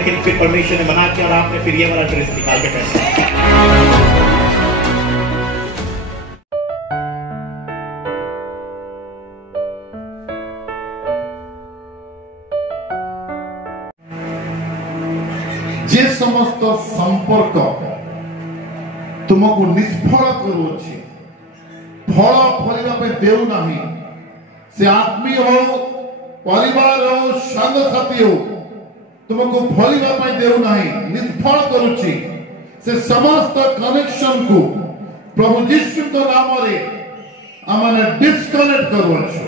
लेकिन फिर परमेश्वर ने मना किया और आपने फिर ये वाला ड्रेस निकाल के पहना। जे समस्त संपर्क तुमको निष्फल करुछि, फल फलिबा पे देउ नाही, से आत्मीय हो, परिवार हो, संग साथी हो, तुमको फलिबा पे देउ नाही, निष्फल करुछि, से समस्त कनेक्शन को प्रभु यीशु के नाम रे आमने डिस्कनेक्ट करुछु,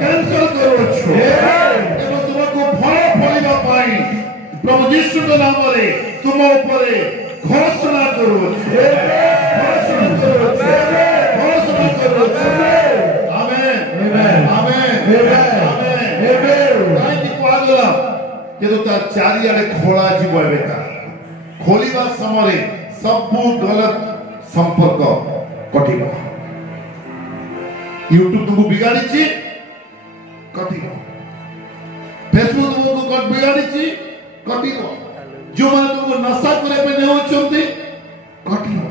कैंसिल करुछु, एवं तुमको फल फलिबा पाई प्रभु यीशु के नाम रे तुम ऊपर घोषणा करो, घोषणा करो, घोषणा करो। आमेन, आमेन, आमेन। काई कुआ गला कि तो ता चारि आड़े खोला जीव एबेका, खोलिबा समय सब गलत संपर्क कटिबो। यूट्यूब तुमको बिगाड़ी छी कटिबो, फेसबुक तुमको बिगाड़ी छी कटिबो, जो माने तुमको नशा करे पे नहीं होचंती कटिबो,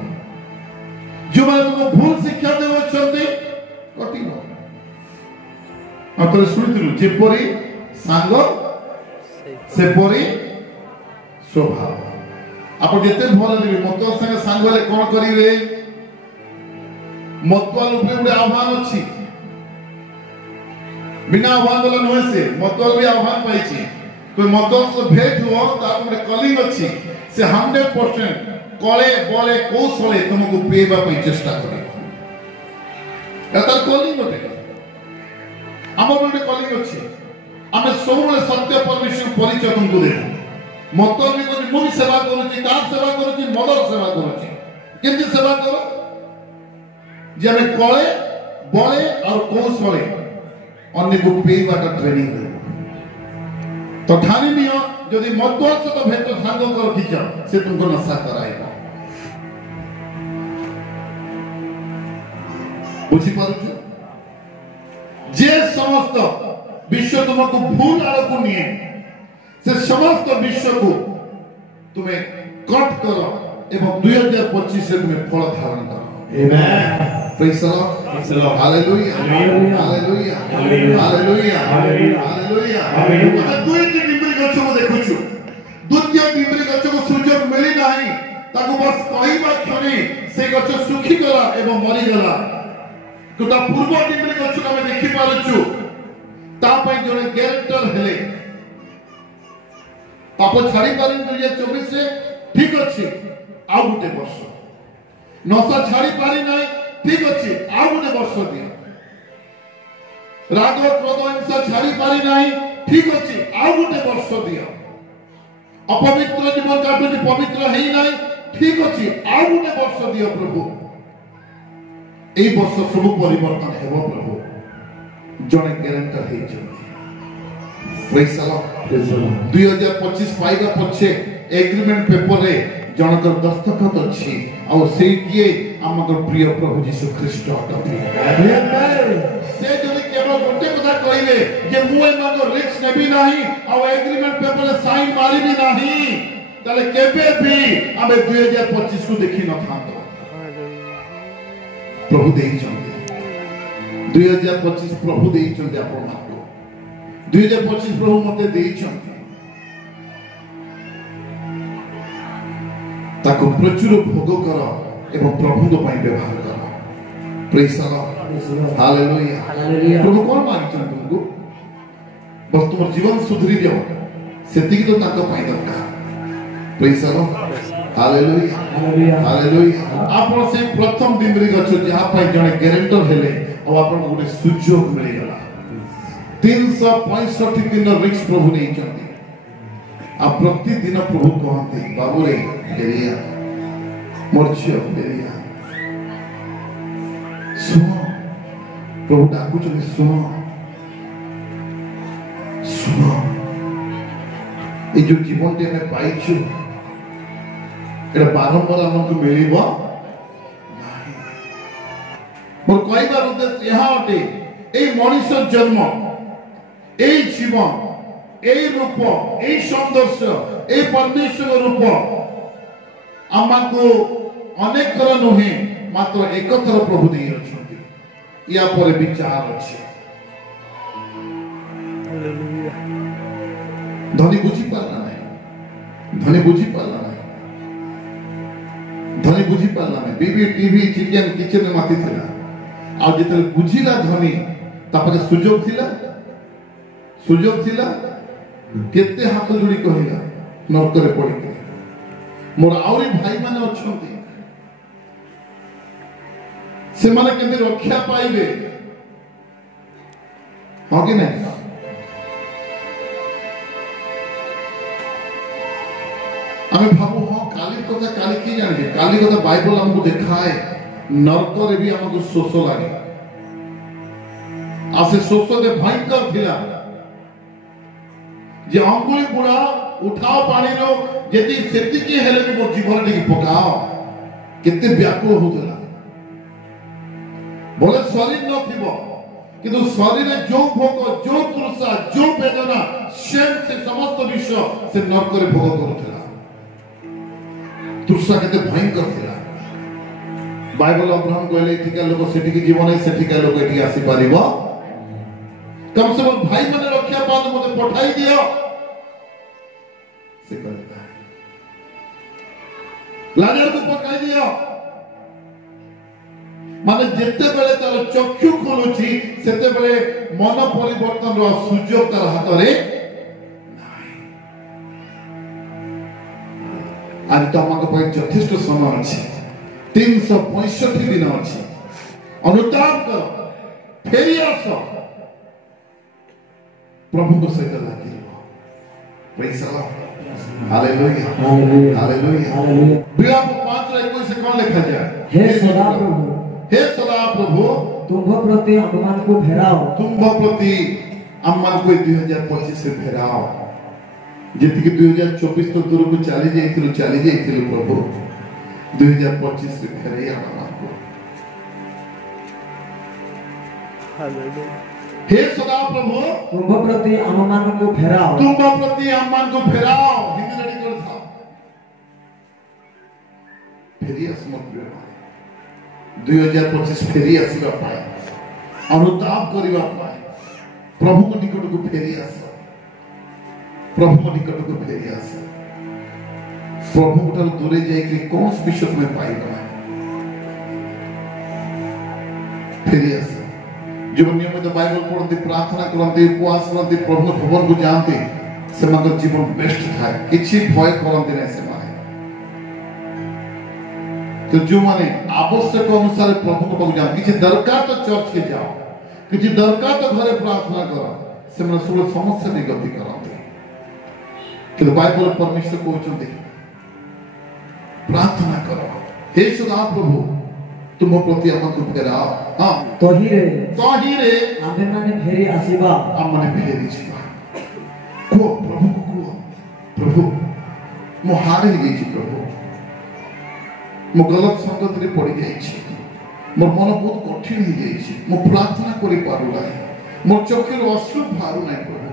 जो माने तुमको भूल शिक्षा दे होचंती कटिबो। आपण सुनिथिलु जेपरी सांग सेपरी स्वभाव। आपण जेते भल दिबे मतवाल संगे सांग वाले कोन करिवे, मतवाल ऊपर गुडे आह्वान अछि, बिना आह्वान वाला नहे से मतवाल भी आह्वान पाइछि। कोई मतवाल से भेंट हुआ तार गुडे कलिंग अछि, से 100% कले बोले कौशले तुमको पेबा पे चेष्टा करिबो। एतार कलिंग बटे हमर गुडे कलिंग अछि, आमे सबले सत्य परमेश्वर परिचय तुमको देबो। मतवाल भी कोनी मुनि सेवा करूची, कार सेवा करूची, मदर सेवा करूची, केमति सेवा करो जे हमें कले बोले और कौशले अन्य को पेबाटा ट्रेनिंग दे। तो ठानी नियो जदि मतवाल से तो भेट सांग कर खिचा से तुमको नशा कराइबो। बुझी पारुछु जे समस्त विश्व तुमको भूल आड़को निये, से समस्त विश्व को तुम्हें कट करो एवं 2025 से तुम्हें फल धारण करो। आमेन। Praise the Lord. Praise the Lord. Hallelujah. Hallelujah. Hallelujah. Hallelujah. Hallelujah. Hallelujah. Hallelujah. Hallelujah. ଆମେ ଦୁଇଟି ଡିମ୍ବରି ଗଛକୁ ଦେଖୁଛୁ, ଦ୍ୱିତୀୟ ଡିମ୍ବରି ଗଛକୁ ସୁଯୋଗ ମିଳି ନାହିଁ, ତାକୁ ବସ୍ କହିବା କ୍ଷଣି ସେ ଗଛ ଶୁଖିଗଲା ଏବଂ ମରିଗଲା। କିନ୍ତୁ ପୂର୍ବ ଡିମ୍ବରି ଗଛକୁ ଆମେ ଦେଖିପାରୁଛୁ, ତା ପାଇଁ ଜଣେ ଗ୍ୟାରେଣ୍ଟର ହେଲେ। ପାପ ଛାଡ଼ି ପାରିନି 2024 ରେ, ଠିକ ଅଛି ଆଉ ଗୋଟେ ବର୍ଷ। नशा छाड़ी पारी नहीं, ठीक अच्छे आउ गोटे वर्ष दिया। राग क्रोध हिंसा छाड़ी पारी नहीं, ठीक अच्छे आउ गोटे वर्ष दिया। अपवित्र जीवन काटुची पवित्र है नहीं, ठीक अच्छे आउ गोटे वर्ष दिया प्रभु। ए वर्ष सब परिवर्तन हेबो प्रभु, जने ग्यारंटर हे छ। Praise the Lord. 2025 पाइबा पछे एग्रीमेंट पेपर रे जनकर दस्तखत अछि और से किए हमर प्रिय प्रभु यीशु ख्रीष्ट अटति। से जने केवल गोटे कथा कहिबे जे मु एमगर रिस्क नेबी नाही और एग्रीमेंट पेपर रे साइन मारिबी नाही, ताले केबे भी आमे 2025 को देखि न थांतो। प्रभु देई छथि 2025 प्रभु देई छथि आपन माको 2025 प्रभु मते देई छथि। ताको प्रचुर भोग कर एवं प्रभु को पाई व्यवहार कर। Praise the Lord. Hallelujah. Hallelujah. प्रभु कोन मांगि छन तुमको, बस तुम जीवन सुधरी दियो, सेति तो ताको पाई दरकार। Praise the Lord. Hallelujah. Hallelujah. Hallelujah. आपण से प्रथम डिम्बरी गछ जहा पाई जने ग्यारंटर हेले और आपण गोटे सुजोग मिल गला। 365 दिन रिक्स प्रभु नै छथि। आ प्रतिदिन प्रभु कहते बाबू रे फेरिया मोर झियो फेरिया, सुन प्रभु डाकू चले, सुन सुन ए जो जीवन टे में पाइछु एटा बारंबार हमको मिलिबो नाही। मोर कहबार उद्देश्य यहाँ अटे ए मनुष्य जन्म, ए जीवन, এই রূপ এই সৌন্দর্য এই পরমেশ্বর রূপ আমাকে অনেক থর নুহে মাত্র এক থর প্রভু দিয়ে অଛନ୍ତି ইয়া পরে বিচার আছে ধনী বুঝি পারলা নাই ধনী বুঝি পারলা নাই ধনী বুঝি পারলা নাই বিবি টিভি চিকেন কিচেন মাতি ଥିଲା ଆଉ ଯେତେବେଳେ ବୁଝିଲା ଧନୀ ତାପରେ ସୁଯୋଗ ଥିଲା କେତେ ହାତ ଯୋଡି କହିଲା ନର୍କରେ ପଡିକି ମୋର ଆହୁରି ଭାଇମାନେ ଅଛନ୍ତି ସେମାନେ କେମିତି ରକ୍ଷା ପାଇବେ ହଁ କି ନାହିଁ ଆମେ ଭାବୁ ହଁ କାଲି କଥା କାଲି କିଏ ଜାଣିଛେ କାଲି କଥା ବାଇବଲ ଆମକୁ ଦେଖାଏ ନର୍କରେ ବି ଆମକୁ ଶୋଷ ଲାଗେ ଆଉ ସେ ଶୋଷରେ ଭୟଙ୍କର ଥିଲା ଯେ ଅଙ୍ଗୁଳି ବୁଢା ଉଠାଅ ପାଣିର ଯଦି ସେତିକି ହେଲେ ବି ମୋ ଜୀବନ ଟିକେ ପକାଅ କେତେ ବ୍ୟାକୁଳ ହଉଥିଲା ବୋଲେ ଶରୀର ନଥିବ କିନ୍ତୁ ଶରୀରରେ ଯୋଉ ଭୋଗ ଯୋଉ ତୃଷା ଯୋଉ ବେଦନା ସେ ସମସ୍ତ ବିଷୟ ସେ ନର୍କରେ ଭୋଗ କରୁଥିଲା ତୃଷା କେତେ ଭୟଙ୍କର ଥିଲା ବାଇବଲ ଅବ୍ରାହମ କହିଲେ ଏଠିକା ଲୋକ ସେଠିକି ଯିବ ନାହିଁ ସେଠିକା ଲୋକ ଏଠିକି ଆସିପାରିବ कम से कम भाई मैंने रक्षा पाने मुझे पठाई दिया से करता है लाजर को पकाई दिया माने जितने बेले तार चक्षु खोलुची सेते बेले मन परिवर्तन रो सुजोग तार हाथ रे आज तो हमको पर यथेष्ट समय अछि 365 दिन अछि अनुताप करो फेरी आसो प्रभु को सहित लागी praise the Lord hallelujah hallelujah विलाप 5:21 से कौन लिखा जाए हे सदा प्रभु तुम प्रति आत्मान को फेराओ तुम प्रति आत्मान को 2025 से फेराओ जेति कि 2024 तो दूर को चली जाइथिलु प्रभु 2025 से फेराई आत्मान को हालेलुया हे सदा प्रभु तुम प्रति आत्मान को फेराओ हिंदी रेडी कर था फेरी असमत 2025 फेरी आसीबा पाए अनुताप करिबा पाए प्रभु को निकट को फेरी आस प्रभु को निकट को फेरी आस प्रभु को दूरे जाई कि कौन विषय में पाइबा फेरी आस जो नियमित बाइबल पढ़ती प्रार्थना करती उपवास करती प्रभु भवन को जानते से जीवन बेस्ट था किसी भय करती नहीं से तो जो माने आवश्यक अनुसार प्रभु को पाक जाओ किसी दरकार तो चर्च के जाओ किसी दरकार तो घरे प्रार्थना करो से मन सब समस्या भी गति करते कि बाइबल परमेश्वर कहते प्रार्थना करो हे सदा प्रभु तुम प्रति हमको फेराओ हां तोहिरे आमे माने फेरी आसीबा आमने फेरी छिबा को प्रभु मो हारे गई प्रभु मो गलत संगत रे पड़ी जाई छी मोर मन बहुत कठिन हो जाई छी मो प्रार्थना करि पारु नाही मोर चोखर अश्रु भारू नाही प्रभु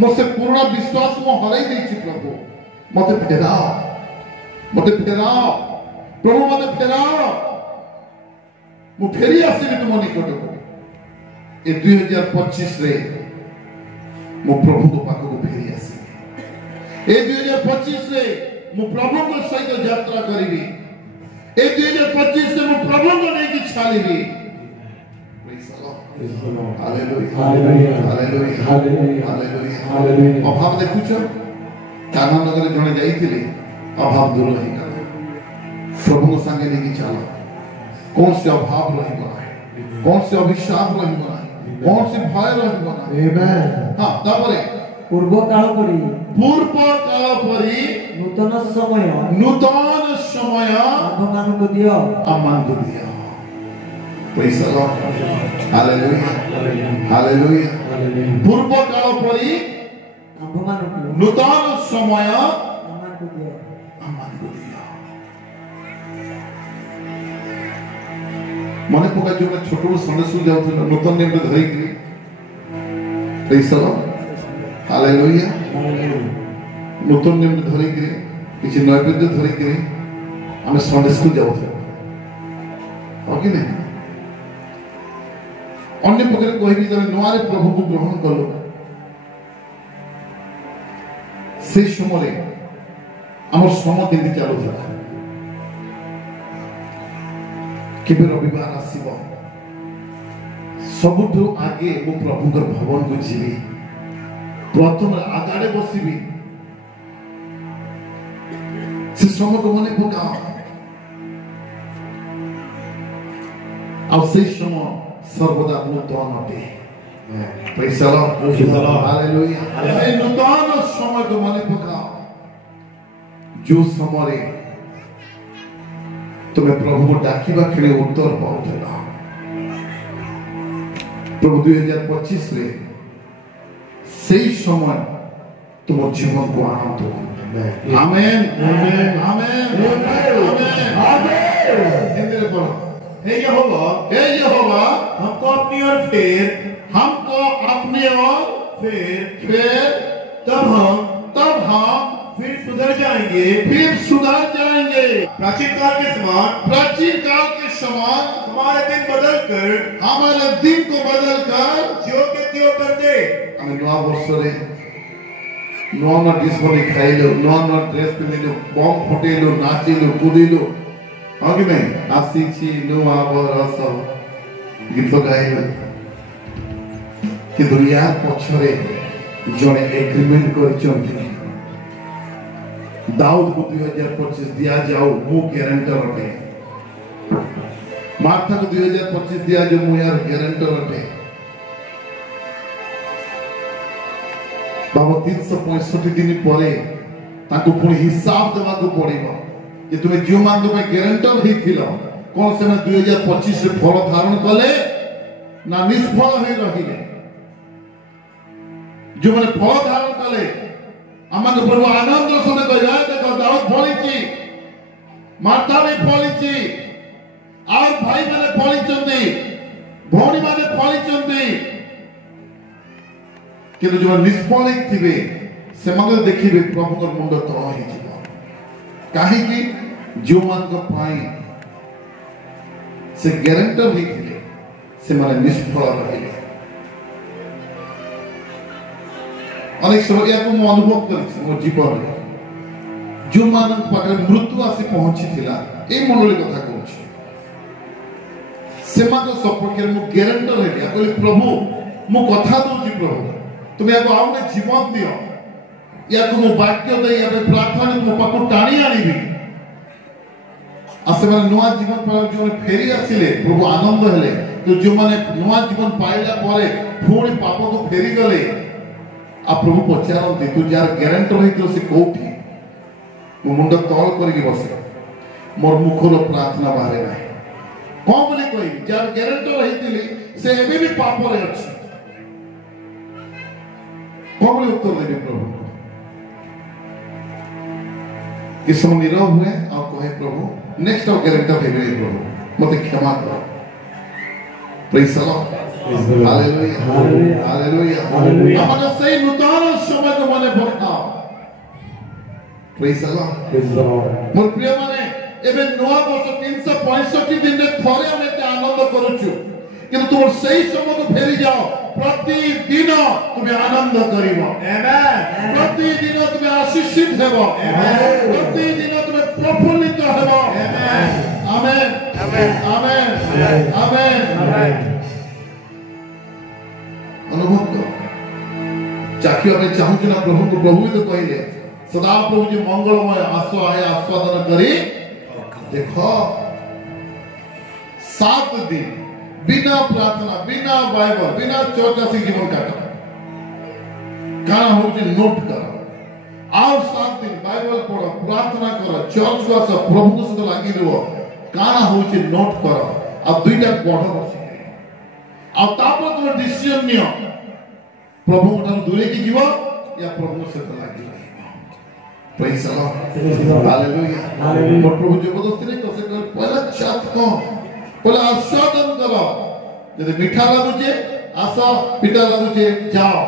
मो से पूर्ण विश्वास मो हराई देई छी प्रभु मते फेराओ प्रभु मते फेराओ मु फेरी आसीबि तुम निकट को ए 2025 रे मु प्रभु को पाख को फेरी आसीबि ए 2025 रे मु प्रभु को सहित यात्रा करिबि ए 2025 से मु प्रभु को नहीं कि छालिबि प्रेज द लॉर्ड हालेलुया अभाव देखुछ काना नगर जने जाईथिले अभाव दूर होई गला प्रभु को संगे लेके चलो कौन से अभाव रहिबो ना कौन से अभिशाप रहिबो ना कौन से भय रहिबो ना आमेन हां तापरे पूर्व काल परी नूतन समय आत्मान को दियो प्रेज द लॉर्ड हालेलुया पूर्व काल परी नूतन समय आत्मान को दियो मने पका जो छोटो संडे स्कूल जाउथि नूतन नेम धरि कि प्रेज द लॉर्ड हालेलुया नूतन नियम धरिक किसी नैवेद्य धरिक आम संडे स्कूल जाऊ कि नहीं अन्य प्रकार कहि नुआ प्रभु को ग्रहण कलु से समय आम समय केमती चलुला केबे रविवार आसीब सबुठु आगे मु प्रभुकर भवन को जीवी प्रथम आगाड़े बसबी से समय को मन पकाओ से समय सर्वदा नूतन अटे प्रेज़ द लॉर्ड हालेलुया से नूतन समय को मन पकाओ जो समय तुम्हें प्रभु को डाकिबा खेले उत्तर पाउथला प्रभु 2025 रे सही समय तुम जीवन को आनंद आमेन आमेन आमेन आमेन हिंदी में बोलो हे यहोवा हमको अपनी ओर फेर फिर तब हम फिर सुधर जाएंगे प्राचीन काल के समान हमारे दिन को बदलकर जो के त्यो कर दे हमें नया वर्ष रे नया डिश बने खाइलो नया ड्रेस पहनिलो बम फुटेलो नाचिलो कूदिलो हां कि नहीं आसीछि नया वर्ष गीत गाइलो कि दुनिया पछरे जने एग्रीमेंट करचंती दाऊद को 2025 दिया जाओ मु गारंटर अटे मार्था को 2025 दिया जो मु यार गारंटर अटे बाबा 365 दिन परे ताको पुणी हिसाब देवा को पड़िबो जे तुमे जो मान में गारंटर हिथिलो कोन से 2025 रे फल धारण कले ना निष्फल हे रहिले जो माने फल धारण कले आमान प्रभु आनंद समय कहया देखो दाऊद फलिची मार्था भी फलिची और भाई माने फलिचंदी भौणी माने फलिचंदी किंतु जो निष्फलित थिबे से मगर देखिबे प्रभु को मुंड तळ हे जिवो काहे कि जो मान को पाई से गारंटर ही थिले से माने निष्फल रहिले अनेक समय को मु अनुभव करिछि मो जीवन रे जो मानक पाखरे मृत्यु आसी पहुंची थिला ए मंडली कथा कहूछि से माको सपोर्ट मु गारंटर हेली कहली प्रभु मु कथा दोछि प्रभु तुम याको आउने जीवन दियो याको मु वाक्य दे याबे प्रार्थना मु पाको टाणी आनिबी आसे माने नया जीवन पाइला जो फेरी आसिले प्रभु आनंद हेले तो जो माने नया जीवन पाइला परे पुणी पाप को फेरी गले आ प्रभु पचारते तू जार गारंटर हेतो से कोठी मो मुंड तल करके बसे मोर मुखर प्रार्थना बाहर ना कौन बोले कोई जार गारंटर हेतिली से एबे भी पाप रे अछि कौन बोले उत्तर देबे प्रभु कि सम निरव हुए और कहे प्रभु नेक्स्ट और गारंटर हेबे प्रभु मते क्षमा करो praise the Lord hallelujah hallelujah hallelujah हमने सही नूतन समय को माने पकाओ प्रेज़ द लॉर्ड मोर प्रिय माने एबे नया वर्ष 365 दिन रे थरे हम एते आनंद करूछु कि तुम सही समय को फेरी जाओ प्रतिदिन तुम्हें आनंद करिवो आमेन प्रतिदिन तुम्हें आशीषित हेबो आमेन प्रतिदिन तुम्हें प्रफुल्लित हेबो आमेन आमेन आमेन आमेन आमेन अनुभव करो चाखिया में चाहूँ ना प्रभु को प्रभु तो कहले सदा प्रभु जी मंगलमय आसो आए आस्वादन करी देखो 7 दिन बिना प्रार्थना बिना बाइबल बिना चर्च से जीवन काटो काना होची नोट करो और 7 दिन बाइबल पढ़ो प्रार्थना करो चर्च को आसो प्रभु को सहित लागि रहो काना होची नोट करो अब दुईटा पढ़ो बसी आ तापर तुम डिसीजन नियो प्रभु उठान दूरे की जीव या प्रभु से लागि praise the Lord hallelujah hallelujah प्रभु जबरदस्ती नहीं कर सकते पहला चाट को पहला आस्वादन करो यदि मीठा लागुचे आसो पीटा लागुचे जाओ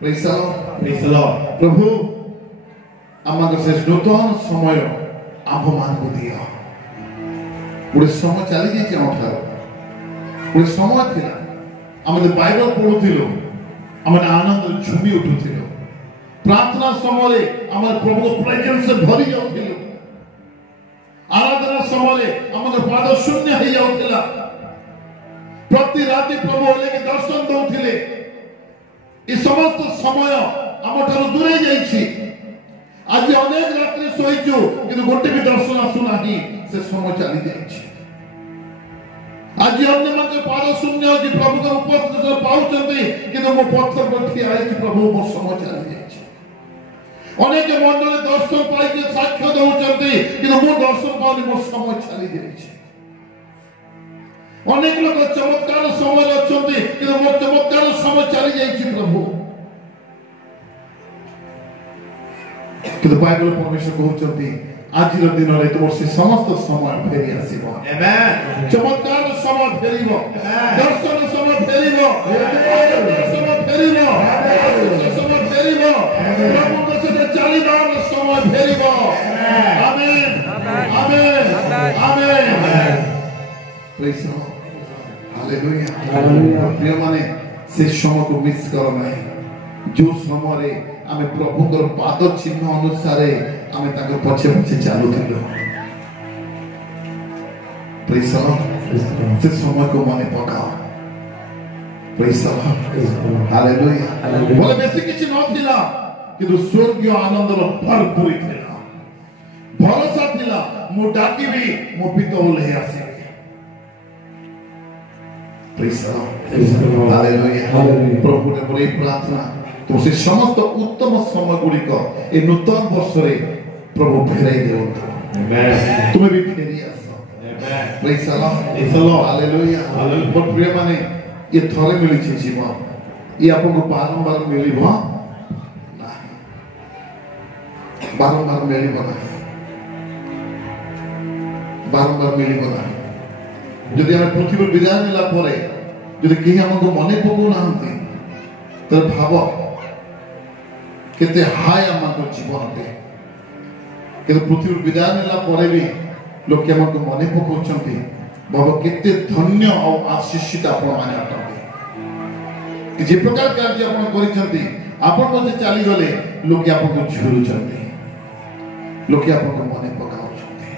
Praise the Lord. Praise the Lord. प्रभु आमको से नूतन समय आभमान को दिया गोटे समय चली जाइए आमठार गोटे समय थिला आम बाइबल पढ़ुथिलु आम आनंद झुमी उठुथिलु प्रार्थना समय आम प्रभु प्रेजेंस से भरी जाउथिलु आराधना समय आम पाद शून्य हो जाउथिला प्रति राति प्रभु लेके दर्शन दउथिले ई समस्त समय आमठार दूरे जाइछि आज अनेक रात्रि सोईचु किंतु गोटे भी दर्शन आसुना से समय चली जाइछि आज अन्य मन पाद शून्य होछि प्रभु के उपस्थिति पाउचंती किंतु मो पत्थर पर ठिया आइछि प्रभु मो समय चली जाइछि अनेक मंडल दर्शन पाई के साक्ष्य दउचंती किंतु मो दर्शन पाउनी मो समय चली जाइछि अनेक लोग चमत्कार समय अछंती किंतु मो चमत्कार समय चली जाइछि प्रभु किंतु बाइबल परमेश्वर कहउचंती आज दिन रे तुम से समस्त समय फेरी आसीबो आमेन चमत्कार समय फेरीबो दर्शन समय फेरीबो समय फेरीबो समय फेरीबो प्रभु के से चालीदार समय फेरीबो amen amen amen praise the Lord hallelujah प्रिय माने से समय को मिस करो नहीं जो समय रे आमे प्रभुଙ୍କର पाद चिन्ह अनुसार आमे ताको पछे पछे चालू थिलो प्रेज द लॉर्ड से समय को मने पकाओ प्रेज द लॉर्ड हालेलुया बोले बेसी किछि नथिला किंतु स्वर्गीय आनंदर भरपूर थिला भरोसा थिला मो डाकी भी मो पिता ओले आसी प्रेज द लॉर्ड हालेलुया प्रभु ने बोले प्रार्थना तो से समस्त उत्तम समय गुड़ी को ए नूतन वर्ष रे प्रभु फेराई देओ आमेन तुम्हें भी फेरी आसो amen praise the Lord hallelujah hallelujah प्रिय माने ये थरे मिली छी जीवन ये आपको बारंबार मिलिबो ना बारंबार मिलिबो ना बारंबार मिलिबो ना যদি আমরা পৃথিবীর বিদায় নিলা পরে যদি কেহি আমাকে মনে পকৌ নাহান্তি তো ভাব কেতে হাই আমাকে জীবনতে কিন্তু পৃথিবীর বিদায় নিলা পরে বি লোকে আমাকে মনে পকাউছন্তি বাবা কেতে ধন্য ও আশীষিত আপন মানে অটନ୍ତି कि जे प्रकार कार्य आपण करिसंती आपण मते चाली गले लोके आपको झुरुचंती लोके आपको मने पकाउछंती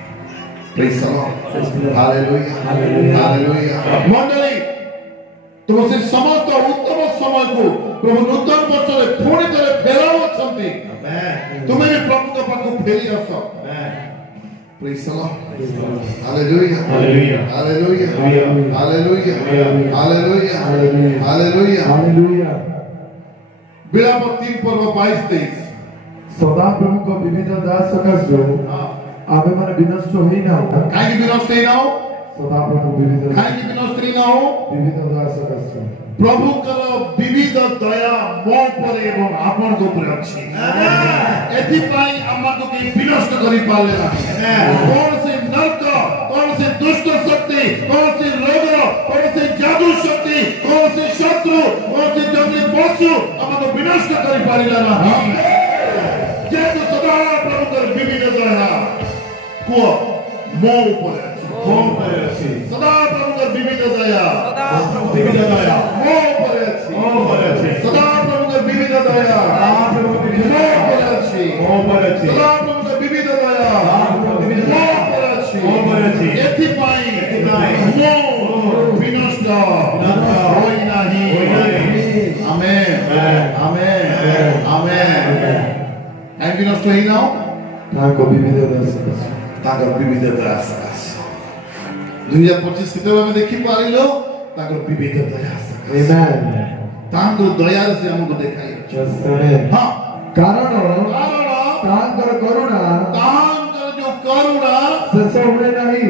praise the Lord hallelujah hallelujah मंडली तुम से समस्त उत्तम समय को प्रभु नूतन वर्ष रे पुणी करे फेराउछंती आमेन तुमे भी प्रभु के पाखु फेरी आसो amen praise the Lord hallelujah hallelujah hallelujah hallelujah hallelujah hallelujah hallelujah बिलाप 3 पर्व 22-23 सदा प्रभु को विविध दास सकाशो आबे माने विनष्ट होई ना काई विनष्ट होई ना सदा प्रभु विविध काई विनष्ट होई ना विविध दास सकाशो प्रभु कर विविध दया मो पर एवं आपन को पर अछि एथि पाई हमको के विनष्ट करि पाले ना कौन से नरक कौन से दुष्ट शक्ति कौन से रोग कौन से जादू शक्ति कौन से शत्रु कौन से जंगली पशु हमको विनष्ट करि पालिला ना जे तो सदा प्रभु कर विविध दया को मो पर अछि सदा प्रभु कर विविध दया विविध दया मो पर अछि सदा प्रभु कर विविध दया मो पर अछि सदा प्रभु कर विविध दया मो पर अछि एथि पाई मो विनष्ट होई नाही आमेन आमेन आमेन आई विनष्ट होई ना ताको विविध दास ताको विविध दास 2025 केतबे में देखि पारिलो ताको विविध दया आमेन ताको दया से हमको देखाई जसने हां कारण तांकर करुणा तांकर जो करुणा शेष हुए नहीं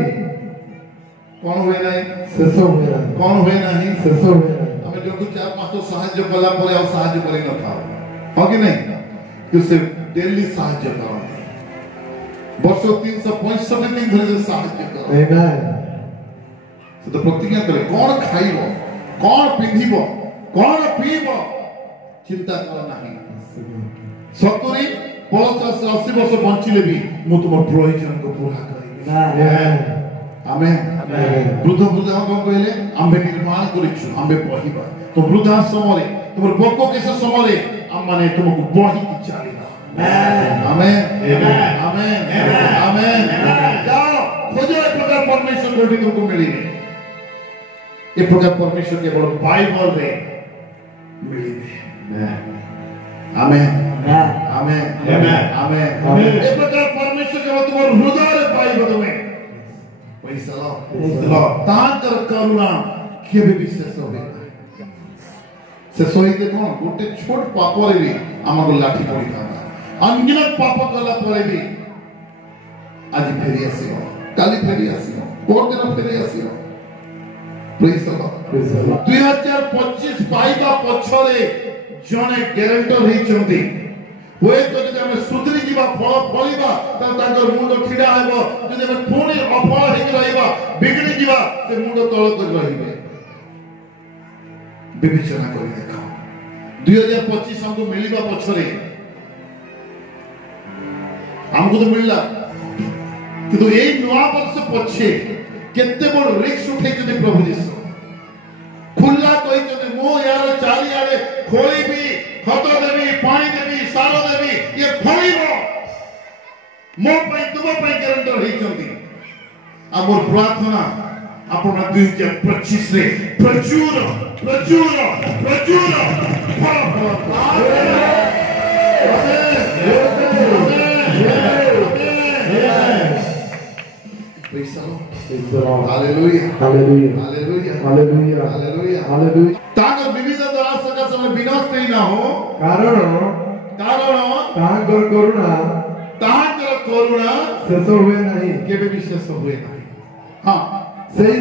कौन हुए नहीं शेष हुए नहीं कौन हुए नहीं शेष हुए नहीं हमें जो कुछ 4-5 तो सहाय्य कला परे और सहाय्य करे न था हो कि नहीं कि से डेली सहाय्य करते वर्ष 365 दिन धरे सहाय्य करो आमेन से तो प्रतिज्ञा करे कौन खाइबो कौन पिंधिबो कौन पीबो चिंता कर नहीं 70 50 80 वर्ष बंचिले भी मु तुम प्रयोजन को पूरा करिबे आमेन वृद्ध वृद्धा कौन कहले आम्बे निर्माण करिछु आम्बे पढिबा तो वृद्धा समय तुम बको केस समय हम माने तुमको बही की चालिबा आमेन आमेन आमेन जाओ खोजो एक प्रकार परमेश्वर कोठी तुमको मिलिबे एक प्रकार परमेश्वर केवल बाइबल रे मिलिबे आमेन आमेन आमेन एक प्रकार परमेश्वर केवल तुम हृदय रे पाइबो तुमे तांकर करुणा केबे विशेष होबे से सहित कोन गोटे छोट पापरे भी हमको लाठी पड़ी था अनगिनत पाप कला परे भी आज फेरी आसीओ काली फेरी आसीओ कोन दिन फेरी आसीओ प्लीज सलो 2025 पाइबा पछरे जने ग्यारंटर हि चंदी होय तो जदि हम सुधरी जीवा फल फलिबा त ताकर मुंड ठिडा हेबो जदि हम पुणी अफल हेकि रहिबा बिगड़ी जीवा से मुंड तळ कर रहिबे विवेचना करि देखो 2025 हमको मिलिबा पछरे हमको तो मिलला तो एई नवा वर्ष पछे केते बड़ रिस्क उठै जदि प्रभु यीशु खुल्ला कहि जदि मो यार चारि आरे खोलिबी खत देवी पानी देवी सार देवी ये फलिबो मो पई तुम पई ग्यारंटर हेई चंदी हमर प्रार्थना अपना 2025 रे प्रचुर प्रचुर प्रचुर फल hallelujah hallelujah hallelujah hallelujah hallelujah hallelujah ताकर विविध दास का समय विनाश नहीं ना हो कारण ताकर करुणा शेष हुए नहीं केबे भी शेष हुए नहीं हां सेई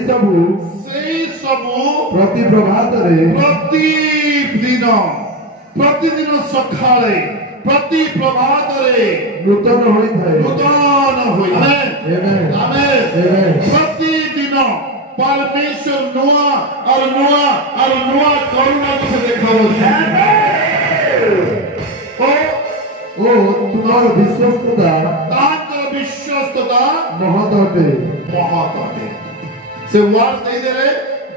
सबु प्रति प्रभात रे प्रतिदिन सखाळे प्रति प्रभात रे नूतन होई थाए नूतन होई आमेन आमेन प्रतिदिन परमेश्वर नुआ और नुआ करुणा को देखाबो ओ तुम्हार विश्वस्तता ताकर विश्वस्तता महत हटे से वार्ड दे दे रे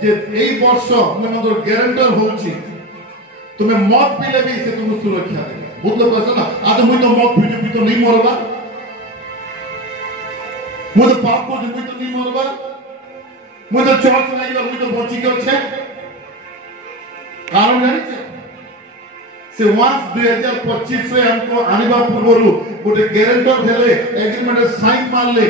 जे एई वर्ष मनकर ग्यारंटर होउची तुम्हें मत पीले भी से तुम सुरक्षा देबे बहुत लोग कहते ना आज मुई तो मत पीजे भी तो नहीं मरबा मुई तो पाप को मुई तो नहीं मरबा मुई तो चर्च नहीं गया मुई तो बची के छे कारण जानि छे से वांस 2025 रे हमको आनिबा पूर्वरु गोटे ग्यारंटर भेले एग्रीमेंट साइन मारले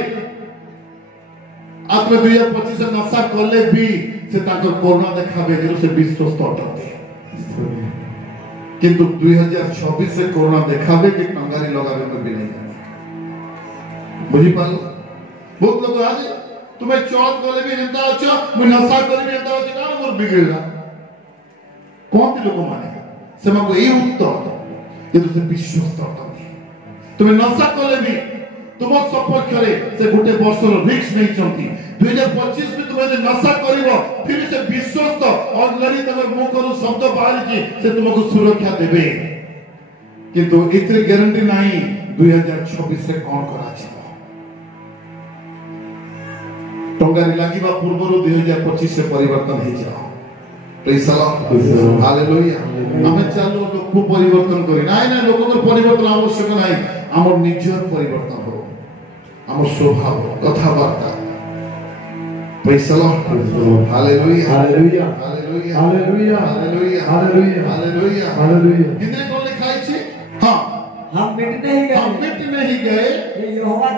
आत्म 2025 नशा करले भी से ताकर कोरोना देखाबे जे से विश्वस्त अटते किंतु 2026 से कोरोना देखाबे कि कंगारी लगाबे को भी नहीं बुझी पाल बहुत लोग आज तुम्हें चौथ गले भी नेता अच्छा मु नशा करी नेता अच्छा ना मोर बिगड़ला कौन ती लोग माने से मको ए उत्तर ये तो से विश्वस्त अटते तुम्हें नशा कले भी तुम सपोर्ट करे से गोटे वर्षर रिस्क नहीं चंती 2025 में तुम्हें नशा करिवो फिर से विश्वस्त ऑलरेडी तमर मुंह करू शब्द बाहर जी से तुमको सुरक्षा देबे किंतु इतनी गारंटी नहीं 2026 से कौन करा छी टंगारी लागिबा पूर्वरु 2025 से परिवर्तन हे जाओ प्रेज द हालेलुया हमें चालो लोक को परिवर्तन करी नाही लोकक परिवर्तन आवश्यक नाही हमर निजर परिवर्तन हो हमर स्वभाव कथावार्ता praise the hallelujah hallelujah hallelujah hallelujah hallelujah hallelujah hallelujah hallelujah Hindi को लिखाई छी हां हम मिट नहीं गए ये यहोवा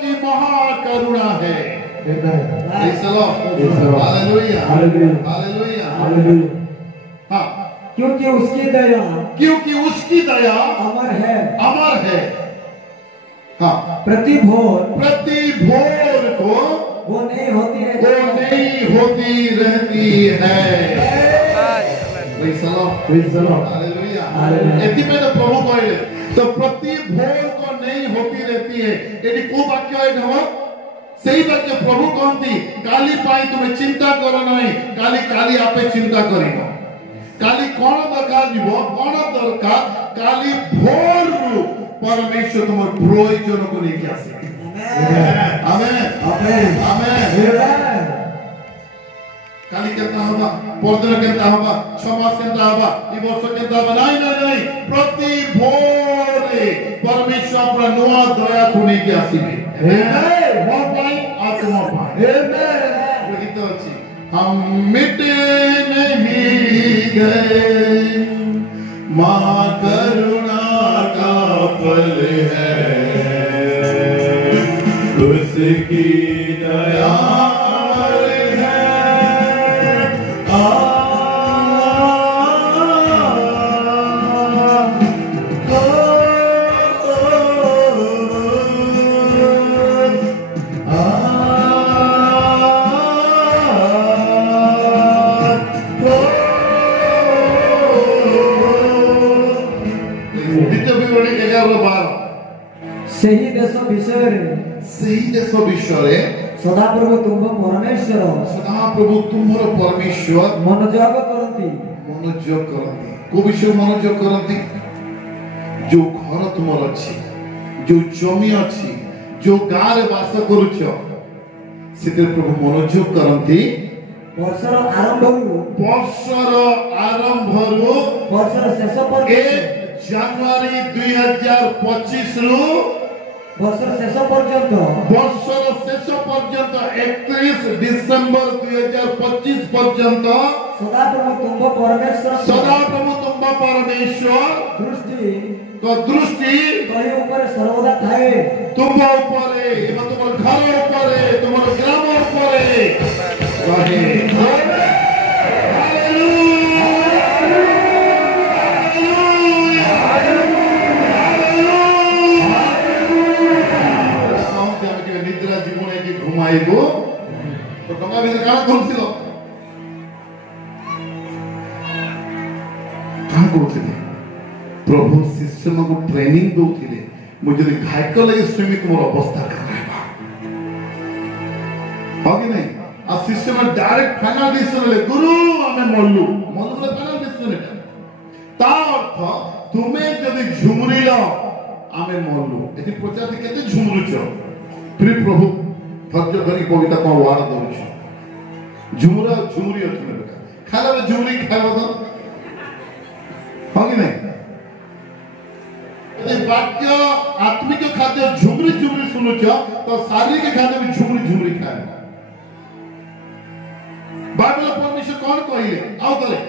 की महाकरुणा है praise the hallelujah hallelujah hallelujah हां क्योंकि उसकी दया अमर है हाँ प्रति भोर को वो नहीं होती रहती है हालेलुया एतिमे तो प्रभु कहले तो प्रति भोर को नहीं होती रहती है यदि को वाक्य है ढव सही वाक्य प्रभु कहती काली पाई तुम्हें चिंता करो नहीं काली आपे चिंता करिनो काली कौन दरकार जीव कौन दरकार काली भोर परमेश्वर तुम प्रयोजन को लेके आसे आमेन आमेन आमेन काली केता होगा परदिन केता होगा 6 मास केता होगा ई वर्ष केता होगा नहीं प्रति भोरे परमेश्वर अपना नुआ दया को लेके आसीबे आमेन मो पाई आत्मा पाई आमेन गीत अछि हम मिटे नहीं गए मां करुणा का फल है उसकी दया ସେହି ଦେଶ ବିଷୟରେ ସଦାପ୍ରଭୁ ତୁମ୍ଭ ପରମେଶ୍ୱର ସଦାପ୍ରଭୁ ତୁମର ପରମେଶ୍ୱର ମନୋଯୋଗ କରନ୍ତି କୋ ବିଷୟ ମନୋଯୋଗ କରନ୍ତି ଯୋଉ ଘର ତୁମର ଅଛି ଯୋଉ ଜମି ଅଛି ଯୋଉ ଗାଁରେ ବାସ କରୁଛ ସେଥିରେ ପ୍ରଭୁ ମନୋଯୋଗ କରନ୍ତି ବର୍ଷର ଆରମ୍ଭରୁ ବର୍ଷର ଶେଷ ପର୍ଯ୍ୟନ୍ତ ଜାନୁଆରୀ 2025 ରୁ ବର୍ଷର ଶେଷ ପର୍ଯ୍ୟନ୍ତ 31 ଡିସେମ୍ବର 2025 ପର୍ଯ୍ୟନ୍ତ ସଦାପ୍ରଭୁ ତୁମ୍ଭ ପରମେଶ୍ୱର ଦୃଷ୍ଟି ତହି ଉପରେ ସର୍ବଦା ଥାଏ ତୁମ ଉପରେ ଏବଂ ତୁମର ଘର ଉପରେ ତୁମର ଗ୍ରାମ ଉପରେ ରହେ निद्रा जीवन की घुमाइबो तो टका भी काण करथिलो प्रभु शिष्य को ट्रेनिंग दौथिले मुझे घायक लगे स्विमिंग मोर अवस्था कराइबा होगी नहीं आ शिष्य में डायरेक्ट फाइनल डिसीजन ले गुरु हमें मल्लू फाइनल डिसीजन है ता अर्थ तुम्हें यदि झुमरिलो आमे मल्लू एति पचाते केते झुमरुछ फिर प्रभु धैर्य धरी कविता को वार दउछ झुमरा झुमरी अछि बेटा खाला में झुमरी खाइबो तो होगी नहीं यदि वाक्य आत्मिक खाद्य झुमरी सुनुछ तो शारीरिक खाद्य भी झुमरी खाए बाइबल परमेश्वर कौन कहिले आउ तले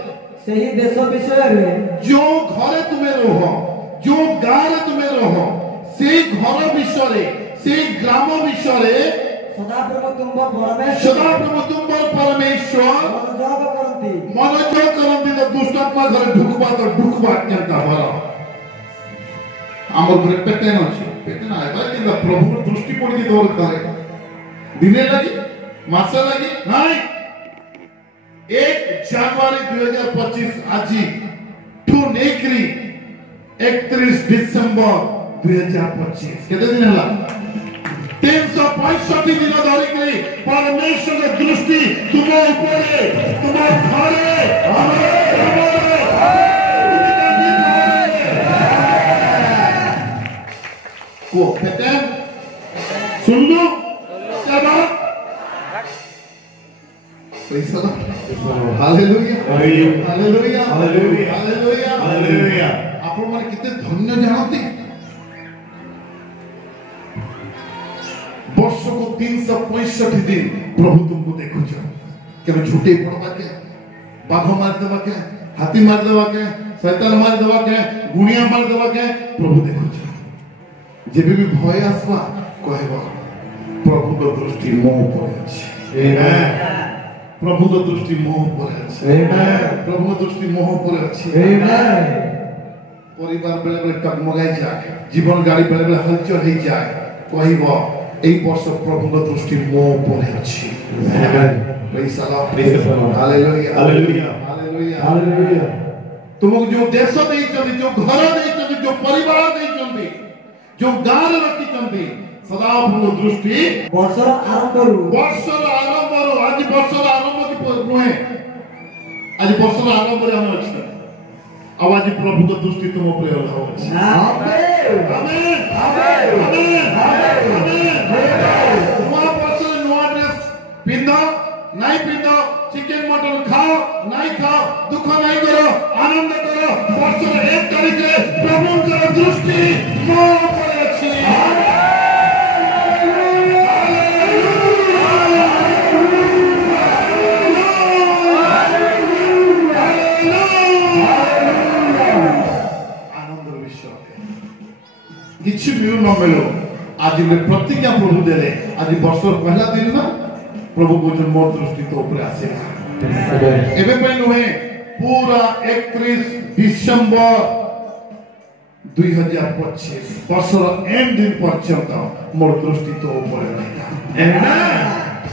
ସେହି ଦେଶ ବିଷୟରେ जो घरे तुम्हें रहो जो गाँव रे तुम्हें रहो से घर विषय से ग्राम विषय ସଦାପ୍ରଭୁ ତୁମ୍ଭ ପରମେଶ୍ୱର मनोजोग करती तो दुष्टात्मा घर ढुकबा केनता भर हमर घरे पेटेन अछि पेटेन आइबा कि प्रभु दृष्टि पड़ी तोर करे दिने लगी मास लगी नहीं 1 जनवरी 2025 आज ठू नेकरी 31 डिसेंबर 2025 केते दिन हला 365 दिन धरिक परमेश्वर दृष्टि तुम ऊपर तुम घरे को कहते सुन लो क्या बात हालेलुया हालेलुया हालेलुया हालेलुया आपण माने किते धन्य जानती वर्ष को 365 दिन प्रभु तुमको देखो के झूठे पड़वा के बाघ मार देवा के हाथी मार देवा के शैतान मार देवा के गुणिया मार देवा के प्रभु देखो जेबे भी भय आसवा कहबो प्रभु को दृष्टि मोह पर अछि आमेन प्रभु को दृष्टि मोह पर अछि आमेन प्रभु को दृष्टि मोह पर अछि आमेन परिवार बेले बेले टगमगाई जाए जीवन गाड़ी बेले बेले हलचल हो जाए कहबो এই বর্ষ প্রভুর দৃষ্টি মো উপরে আছে amen praise the Lord hallelujah hallelujah hallelujah hallelujah तुमको जो देश देइछथि जो घर देइछथि जो परिवार देइछथि जो गांव रखिछथि सदा प्रभु दृष्टि वर्षर आरंभରୁ आज वर्षर आरंभ की नुहे आज वर्षर आरंभ रे हम अछि आवाज प्रभु को दृष्टि तुम ऊपर हो आमेन आमेन आमेन आमेन नुआ वर्ष नुआ ड्रेस पिंध नहीं पिंध चिकेन मटन खाओ नहीं खाओ दुख नहीं करो आनंद करो वर्ष 1 तारीख रे प्रभु का दृष्टि मो ऊपर अछि किसी मिलू न मिलू आज प्रतिज्ञा प्रभु देले आज वर्ष पहला दिन ना प्रभु बोझ मोर दृष्टि तो ऊपर आसेगा एबे पे नुहे पूरा 31 डिसेंबर 2025 वर्षर एंड दिन पर्यंत मोर दृष्टि तो ऊपर रहेगा amen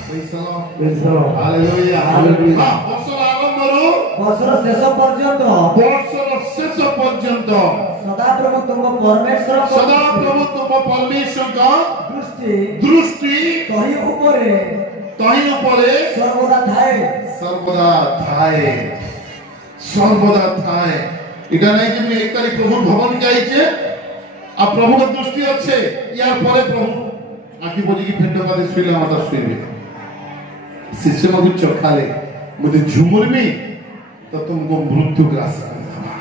praise the Lord hallelujah hallelujah वर्षर आरंभରୁ ବର୍ଷର ଶେଷ ପର୍ଯ୍ୟନ୍ତ वर्षर शेष पर्यंत ସଦାପ୍ରଭୁ ତୁମ ପରମେଶ୍ୱର सदा प्रभु तुम परमेश्वर का दृष्टि ତହି ଉପରେ तही ऊपरे ସର୍ବଦା ଥାଏ सर्वदा थाए इटा नहीं कि मैं 1 तारीख प्रभु भवन जाइछे आ प्रभु का दृष्टि अच्छे यार परे प्रभु आखि बोझी की फेंड का दे सुइला मत सुइबे शिष्य मगु चखाले मुझे झुमुरमी तो तुमको मृत्यु ग्रास करवा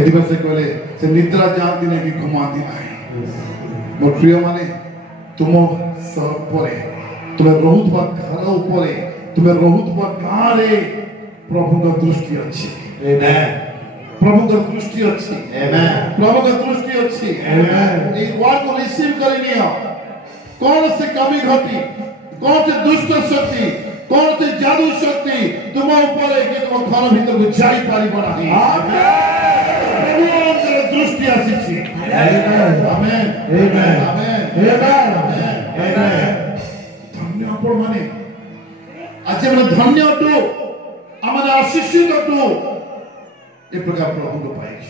एदि बस कहले से निद्रा जानती नहीं कि घुमाती नहीं मोर प्रिय माने तुम सब परे तुम्हें रहुत बा घर ऊपरे तुम्हें रहुत बा गारे प्रभु का दृष्टि अच्छी आमेन प्रभु का दृष्टि अच्छी आमेन प्रभु का दृष्टि अच्छी आमेन एक वर्ड को रिसीव करिनियो कौन से कमी घटी कौन से दुष्ट शक्ति कौन से जादू शक्ति तुम ऊपर है कि तुम घर भीतर को जाई पारी बनाही आमेन प्रभु का दृष्टि आसी आमेन आमेन आमेन आमेन धन्य आपण माने आज हम धन्य टू आमने आशीषित टू ए प्रकार प्रभु को पाइछ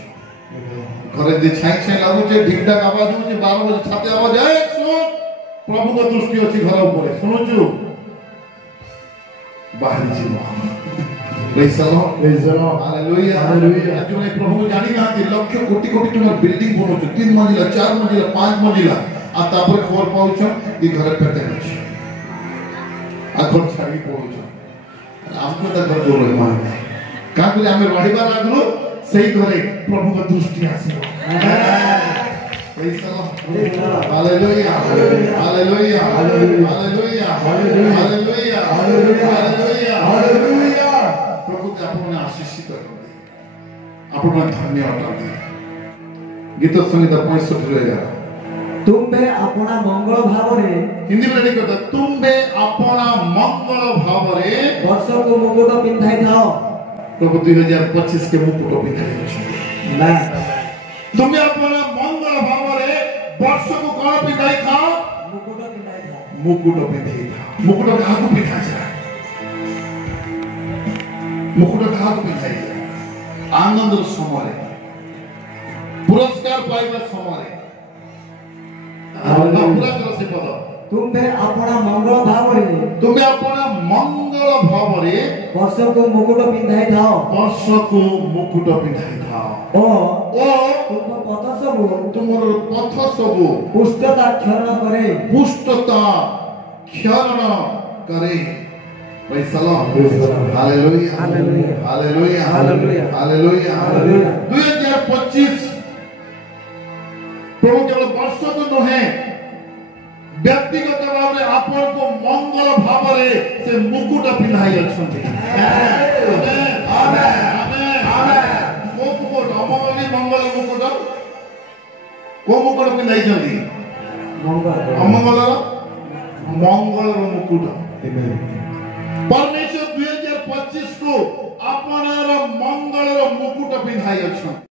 घरे दे छाई छाई लागु जे ढिकढा आवाज हो जे 12 बजे छाते आवाज आए सुन प्रभु का दृष्टि अछि घर ऊपर सुनुछु बाहर जीवा praise the Lord hallelujah hallelujah आज मैं प्रभु को जानि ना लक्ष कोटि कोटि टका बिल्डिंग बनोछु 3 मंजिला 4 मंजिला 5 मंजिला आ तापर खबर पाउछ कि घर पेटे अछि आखर छाड़ी पड़ुछ हमको तो घर बोल रहे मान का करे हमें रहिबा लागलो सही घरे प्रभु का दृष्टि आसीबो praise the Lord hallelujah hallelujah hallelujah hallelujah hallelujah hallelujah प्रभु के आपने आशीषित करते आपने धन्य अटते गीत संगीत 65 रहेगा ତୁମ୍ଭେ ଆପଣା ମଙ୍ଗଳ ଭାବରେ हिंदी में लिखा था तुम्बे अपना मंगल भावरे ବର୍ଷକୁ ମୁକୁଟ ପିନ୍ଧାଇଥାଅ प्रभु 2025 के मुकुट पिंधाई ନା तुम्बे अपना मंगल भावरे वर्ष को कौन पिंधाई था ମୁକୁଟ ପିନ୍ଧାଇଥାଅ मुकुट पिंधाई था मुकुट कहाँ को पिंधा जाए मुकुट कहाँ को पिंधाई जाए आनंद समय पुरस्कार पाइबा समय पूरा कर से पद ତୁମ୍ଭେ ଆପଣା ମଙ୍ଗଳ ଭାବରେ तुम्हें अपना मंगल भावरे ବର୍ଷକୁ ମୁକୁଟ ପିନ୍ଧାଇଥାଅ वर्ष को मुकुट पिंधाई था ଓ ओ ତୁମ ପଥ ସବୁ तुमर पथ सबु ପୁଷ୍ଟତା କ୍ଷରଣ କରେ पुष्टता क्षरण करे Praise the Lord. Hallelujah. Hallelujah. Hallelujah. Hallelujah. Hallelujah. Hallelujah. 2025 प्रभु केवल वर्ष को नुहे व्यक्तिगत भाव में आपण को मंगल भाव रे से मुकुट पिन्हाई अछंती आमेन आमेन आमेन आमेन मुकुट अमंगली मंगल मुकुट को मुकुट पिन्हाई छंती अमंगल मंगल मुकुट परमेश्वर 2025 को अपनार मंगल मुकुट पिन्हाई अछंती